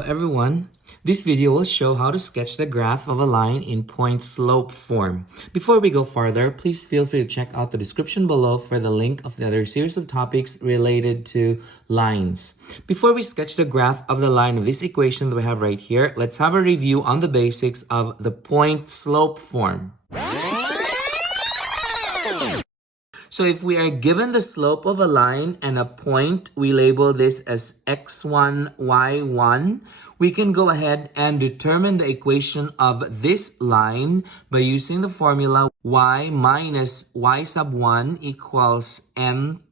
Hello everyone. This video will show how to sketch the graph of a line in point-slope form. Before we go further, please feel free to check out the description below for the link of the other series of topics related to lines. Before we sketch the graph of the line of this equation that we have right here, let's have a review on the basics of the point-slope form. So if we are given the slope of a line and a point, we label this as x1, y1. We can go ahead and determine the equation of this line by using the formula y minus y sub 1 equals m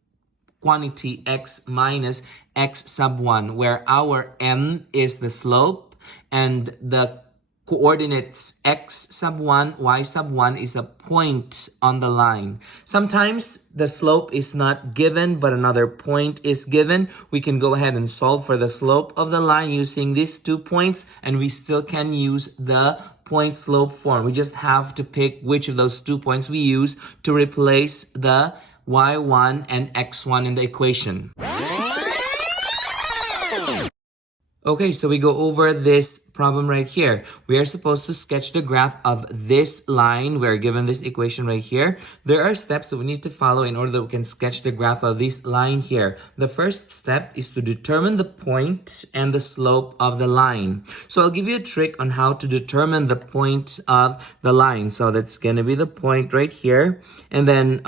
quantity x minus x sub 1, where our m is the slope and the coordinates x sub 1, y sub 1 is a point on the line. Sometimes the slope is not given, but another point is given. We can go ahead and solve for the slope of the line using these 2 points, and we still can use the point slope form. We just have to pick which of those 2 points we use to replace the y1 and x1 in the equation. Okay, so we go over this problem right here. We are supposed to sketch the graph of this line. We're given this equation right here. There are steps that we need to follow in order that we can sketch the graph of this line here. The first step is to determine the point and the slope of the line. So I'll give you a trick on how to determine the point of the line. So that's going to be the point right here. And then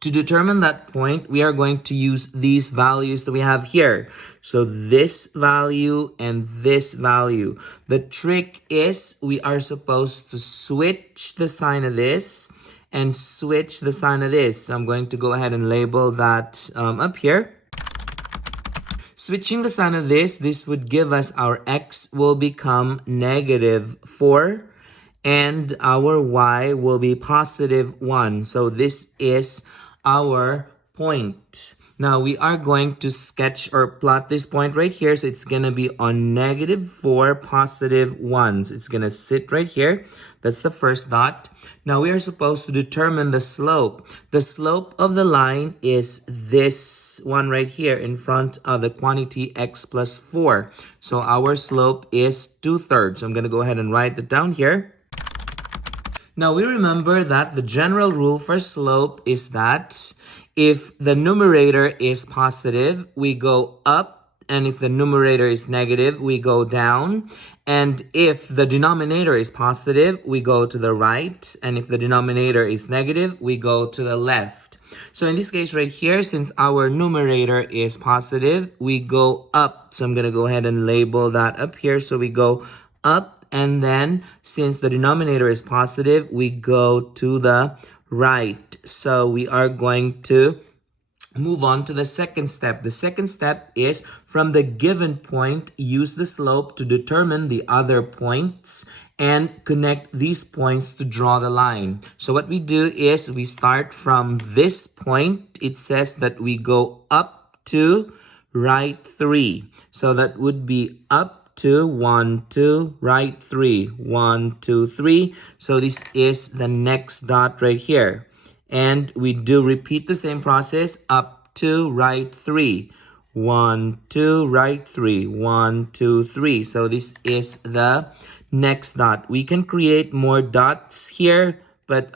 to determine that point, we are going to use these values that we have here. So this value and this value. The trick is we are supposed to switch the sign of this and switch the sign of this. So I'm going to go ahead and label that up here. Switching the sign of this would give us our x will become -4 and our y will be +1. So this is our point. Now we are going to sketch or plot this point right here. So it's going to be on -4, +1. So it's going to sit right here. That's the first dot. Now we are supposed to determine the slope. The slope of the line is this one right here in front of the quantity x plus 4. So our slope is 2/3. So I'm going to go ahead and write it down here. Now we remember that the general rule for slope is that if the numerator is positive, we go up, and if the numerator is negative, we go down. And if the denominator is positive, we go to the right, and if the denominator is negative, we go to the left. So in this case right here, since our numerator is positive, we go up. So I'm going to go ahead and label that up here. So we go up. And then, since the denominator is positive, we go to the right. So we are going to move on to the second step. The second step is from the given point, use the slope to determine the other points and connect these points to draw the line. So what we do is we start from this point. It says that we go up to right 3. So that would be up to 1, 2, right 3, 1, 2, 3. So this is the next dot right here. And we do repeat the same process up to right 3, 1, 2, right 3, 1, 2, 3. So this is the next dot. We can create more dots here, but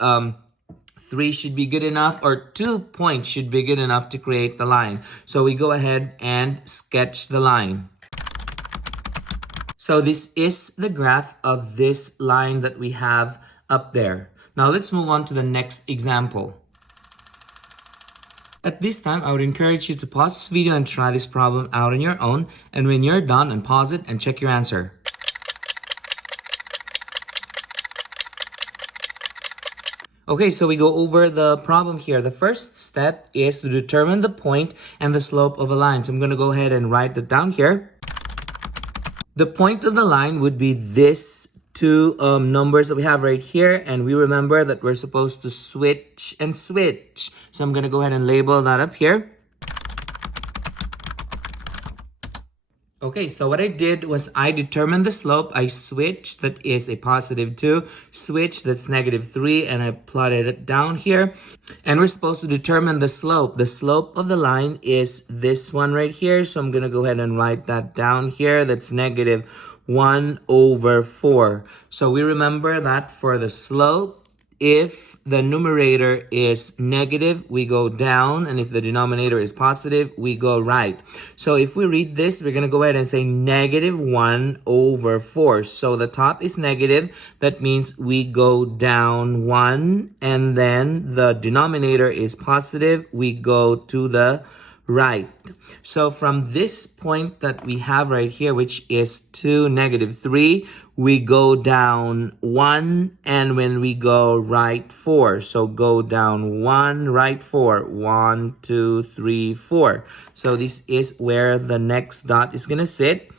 3 should be good enough, or 2 points should be good enough to create the line. So we go ahead and sketch the line. So this is the graph of this line that we have up there. Now let's move on to the next example. At this time, I would encourage you to pause this video and try this problem out on your own. And when you're done, unpause it and check your answer. Okay, so we go over the problem here. The first step is to determine the point and the slope of a line. So I'm going to go ahead and write it down here. The point of the line would be these 2 numbers that we have right here. And we remember that we're supposed to switch and switch. So I'm going to go ahead and label that up here. Okay, so what I did was I determined the slope. I switched, that is a positive 2, switch, that's negative 3, and I plotted it down here. And we're supposed to determine the slope. The slope of the line is this one right here. So I'm going to go ahead and write that down here. That's negative 1 over 4. So we remember that for the slope, if the numerator is negative, we go down, and if the denominator is positive, we go right. So if we read this, we're going to go ahead and say negative 1 over 4. So the top is negative. That means we go down 1, and then the denominator is positive. We go to the right. So from this point that we have right here, which is 2, negative 3, we go down 1, and when we go right 4. So go down 1, right 4. 1, 2, 3, 4. So this is where the next dot is going to sit.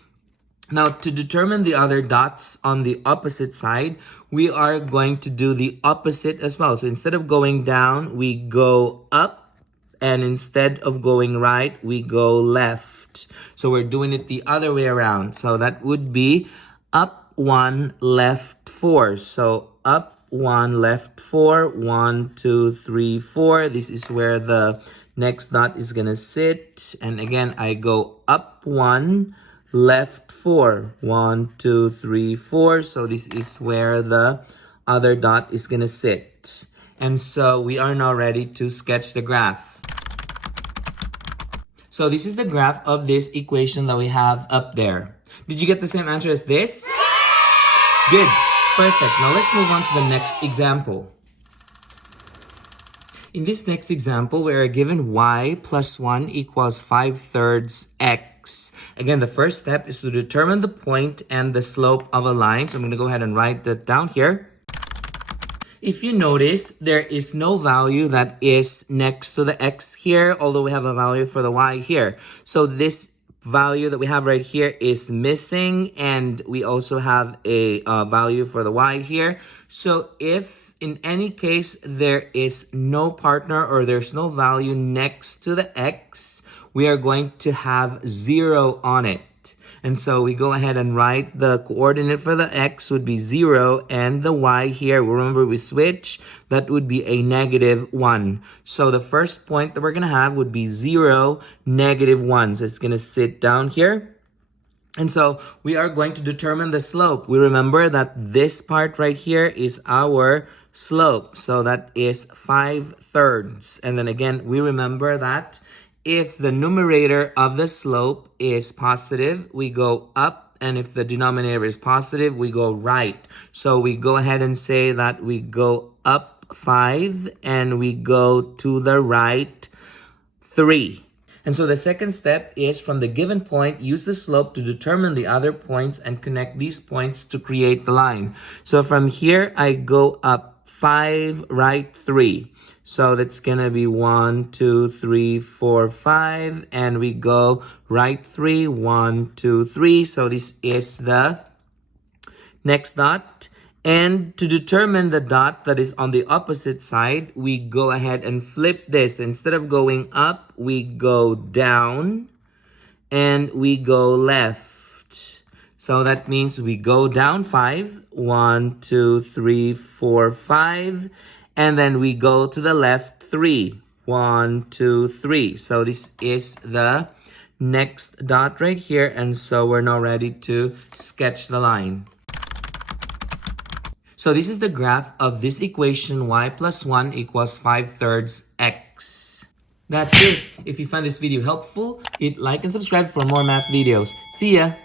Now, to determine the other dots on the opposite side, we are going to do the opposite as well. So instead of going down, we go up. And instead of going right, we go left. So we're doing it the other way around. So that would be up 1, left 4. So up 1, left 4. 1, 2, 3, 4. This is where the next dot is going to sit. And again, I go up 1, left 4. 1, 2, 3, 4. So this is where the other dot is going to sit. And so we are now ready to sketch the graph. So this is the graph of this equation that we have up there. Did you get the same answer as this? Good. Perfect. Now let's move on to the next example. In this next example, we are given y plus 1 equals 5/3 x. Again, the first step is to determine the point and the slope of a line. So I'm going to go ahead and write that down here. If you notice, there is no value that is next to the x here, although we have a value for the y here. So this value that we have right here is missing, and we also have a value for the y here. So if in any case there is no partner or there's no value next to the x, we are going to have 0 on it. And so we go ahead and write the coordinate for the x would be 0, and the y here, remember we switch, that would be a negative 1. So the first point that we're going to have would be 0, negative 1. So it's going to sit down here. And so we are going to determine the slope. We remember that this part right here is our slope. So that is 5/3. And then again, we remember that if the numerator of the slope is positive, we go up, and if the denominator is positive, we go right. So we go ahead and say that we go up 5, and we go to the right 3. And so the second step is from the given point, use the slope to determine the other points and connect these points to create the line. So from here, I go up 5, right 3. So that's going to be 1, 2, 3, 4, 5. And we go right 3, 1, 2, 3. So this is the next dot. And to determine the dot that is on the opposite side, we go ahead and flip this. Instead of going up, we go down and we go left. So that means we go down 5, 1, 2, 3, 4, 5. And then we go to the left 3. 1, 2, 3. So this is the next dot right here. And so we're now ready to sketch the line. So this is the graph of this equation, y plus 1 equals 5/3 x. That's it. If you found this video helpful, hit like and subscribe for more math videos. See ya!